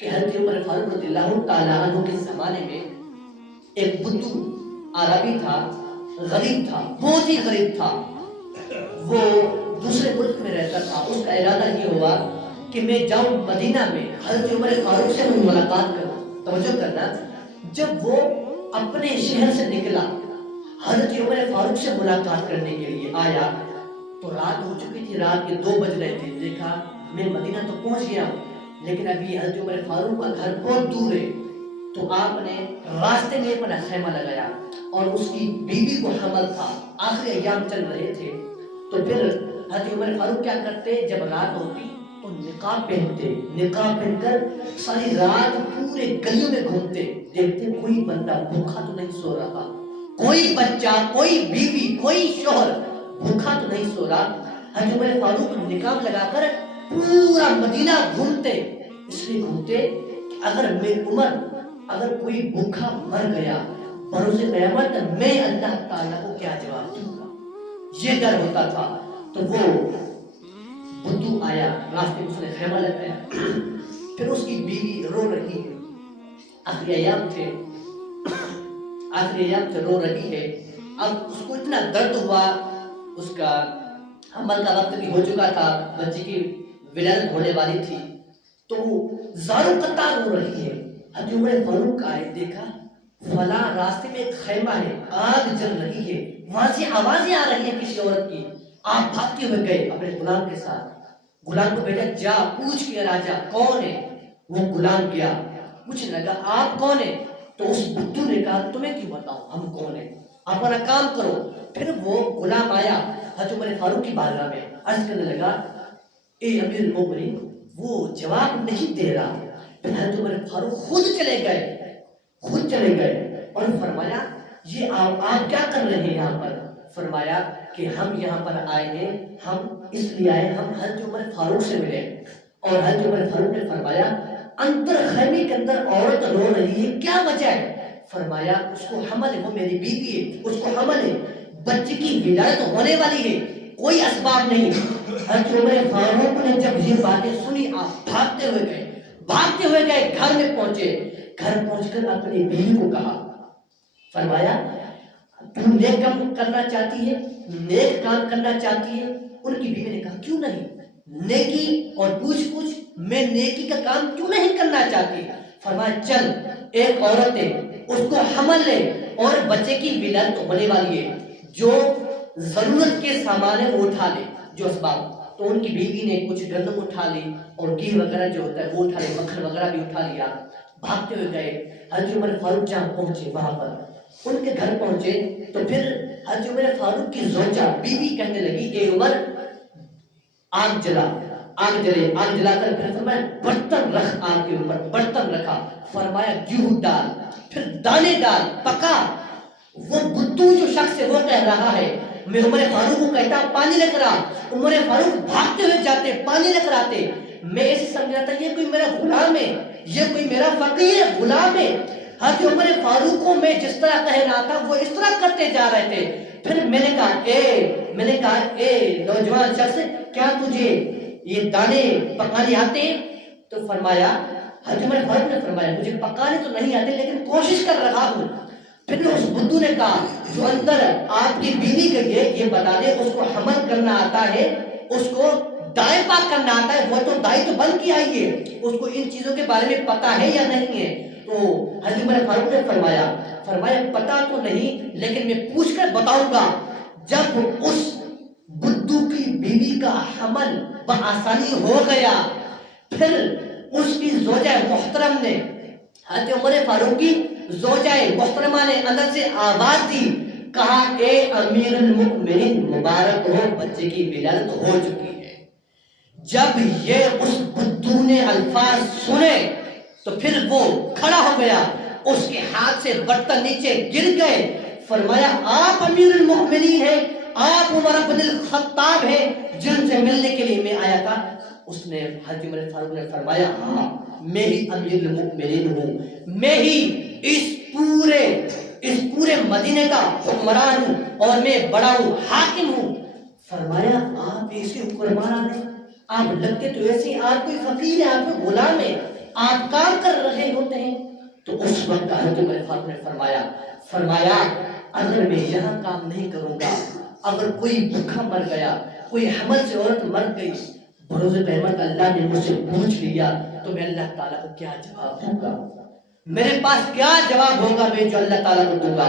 کہ حضرت عمر فاروق رضی اللہ تعالیٰ عنہ کے زمانے میں ایک بدو عربی تھا، غریب تھا، بہت ہی غریب تھا. وہ دوسرے ملک میں رہتا تھا. اس کا ارادہ یہ ہوا کہ میں جاؤں مدینہ میں حضرت عمر فاروق سے ملاقات کروں. توجہ کرنا، جب وہ اپنے شہر سے نکلا حضرت عمر فاروق سے ملاقات کرنے کے لیے آیا تو رات ہو چکی تھی، رات کے 2 بج رہے تھے. دیکھا میں مدینہ تو پہنچ گیا ہوں لیکن ابھی حضرت عمر فاروق کا گھر بہت دور ہے. تو آپ نے راستے میں اپنا خیمہ لگایا اور اس کی بیوی کو حمل تھا، آخری ایام چل رہے تھے. تو پھر حضرت عمر فاروق کیا کرتے، جب رات ہوتی تو نقاب پہنتے، نقاب پہن کر ساری رات پورے گلیوں میں گھومتے، دیکھتے کوئی بندہ بھوکا تو نہیں سو رہا، کوئی بچہ، کوئی بیوی، کوئی شوہر بھوکا تو نہیں سو رہا. حضرت عمر فاروق نقاب لگا کر پورا مدینہ گھومتے، اس لیے گھومتے کہ اگر کوئی بھوکا مر گیا بروز قیامت میں اللہ تعالیٰ کو کیا جواب دوں گا، یہ ڈر ہوتا تھا. تو وہ بدو آیا، راستے میں اس نے خیمہ لگایا. پھر اس کی بیوی رو رہی ہے، آخری ایام تھے، رو رہی ہے. اب اس کو اتنا درد ہوا، اس کا حمل کا وقت بھی ہو چکا تھا، بچے کی ولادت ہونے والی تھی، تو زاروں قطار رو رہی ہے. حضرت عمر فاروق آئے، دیکھا فلاں راستے میں ایک خیمہ ہے، آگ جل رہی ہے، وہاں سے آوازیں آ رہی ہیں کسی عورت کی. آپ بھاگتے ہوئے گئے اپنے غلام کے ساتھ، غلام کو بھیجا، جا پوچھ کے راجا کون ہے. وہ غلام گیا، پوچھنے لگا آپ کون ہیں. تو اس بدو نے کہا تمہیں کیوں بتاؤں ہم کون ہیں، اپنا کام کرو. پھر وہ غلام آیا حضرت عمر فاروق کی بارگاہ میں، عرض کرنے لگا اے امیر المومنین، وہ جواب نہیں دے رہا. پھر حضرت عمر فاروق خود چلے گئے اور فرمایا یہ آپ کیا کر رہے ہیں یہاں پر. فرمایا کہ ہم یہاں پر آئے ہیں، ہم اس لیے آئے، ہم حضرت عمر فاروق سے ملے. اور حضرت عمر فاروق نے فرمایا اندر خیمے کے اندر عورت رو رہی ہے، کیا وجہ ہے. فرمایا اس کو حمل ہے، وہ میری بیوی ہے، اس کو حمل ہے، بچے کی ولادت ہونے والی ہے، کوئی اسباب نہیں. حضرت عمر فاروق نے جب یہ باتیں سنی، آپ بھاگتے ہوئے گئے گھر میں پہنچے. گھر پہنچ کر اپنی بیوی کو کہا، فرمایا تم نیک کام کرنا چاہتی ہے. ان کی بیوی نے کہا کیوں نہیں، نیکی اور پوچھ میں نیکی کا کام کیوں نہیں کرنا چاہتی. فرمایا چل ایک عورت ہے، اس کو حمل لے اور بچے کی ولادت ہونے والی ہے، جو ضرورت کے سامان ہے وہ اٹھا لے، جو اسباب. تو ان کی بیوی نے کچھ گندم اٹھا لی اور گھی وغیرہ جو ہوتا ہے وہ اٹھا لی، مکھن وغیرہ بھی اٹھا لیا. بھاگتے ہوئے گئے حضرت عمر فاروق جہاں پہنچے، وہاں پر ان کے گھر پہنچے تو پھر حضرت عمر فاروق کی زوجہ بیوی کہنے لگی اے عمر آگ جلا کر پھر فرمایا برتن رکھ، آگ کے اوپر برتن رکھا. فرمایا گیہوں ڈال، پھر دانے ڈال، پکا. وہ بدو جو شخص ہے وہ کہہ رہا ہے میں عمر فاروق کو کہتا پانی لے کر آ. عمر فاروق بھاگتے ہوئے جاتے، پانی لے کر آتے. میں ایسے سمجھا تھا یہ کوئی میرا غلام ہے، یہ کوئی میرا فقیر غلام ہے. حضرت عمر فاروق کو میں جس طرح کہہ رہا تھا وہ اس طرح کرتے جا رہے تھے. پھر میں نے کہا اے نوجوان شخص، کیا تجھے یہ دانے پکانے آتے؟ تو فرمایا، حضرت عمر فاروق نے فرمایا مجھے پکانے تو نہیں آتے لیکن کوشش کر رہا ہوں. پھر اس بدو نے کہا جو اندر آپ کی بیوی گئی ہے یہ بتا دے، اس کو حمل کرنا آتا ہے، اس کو دائیں پاک کرنا آتا ہے، وہ تو دائی تو بن کے آئی ہے، اس کو ان چیزوں کے بارے میں پتا ہے یا نہیں ہے. تو حضرت عمر فاروق نے فرمایا پتا تو نہیں لیکن میں پوچھ کر بتاؤں گا. جب اس بدو کی بیوی کا حمل بآسانی ہو گیا، پھر اس کی زوجہ محترم نے، حضرت عمر فاروق کی زوجہ محترمہ نے اندر سے آواز دی، کہا اے امیر المؤمنین مبارک ہو، بچے کی ولادت ہو چکی ہے. جب یہ اس بدو نے الفاظ سنے تو پھر وہ کھڑا ہو گیا، اس کے ہاتھ سے برتن نیچے گر گئے. فرمایا آپ امیر المؤمنین ہیں، آپ عمر بن الخطاب ہیں جن سے ملنے کے لیے میں آیا تھا. اس نے حضرت عمر فاروق نے فرمایا ہاں میں ہی امیر المؤمنین ہوں، میں ہی اس پورے مدینے کا حکمران ہوں اور میں بڑا ہوں، حاکم ہوں. فرمایا آپ ایسے حکمران ہیں، آپ لگتے تو ایسے، آپ کوئی فقیر ہے، آپ کوئی غلام ہے، آپ کام کر رہے ہوتے ہیں تو اس وقت حضرت عمر فاروق نے فرمایا اگر میں یہاں کام نہیں کروں گا، اگر کوئی بھوکا مر گیا، کوئی حمل سے عورت مر گئی، بروز قیامت اللہ نے مجھ سے پوچھ لیا تو میں اللہ تعالیٰ کو کیا جواب دوں گا؟ میرے پاس کیا جواب ہوگا میں جو اللہ تعالیٰ کو دوں گا؟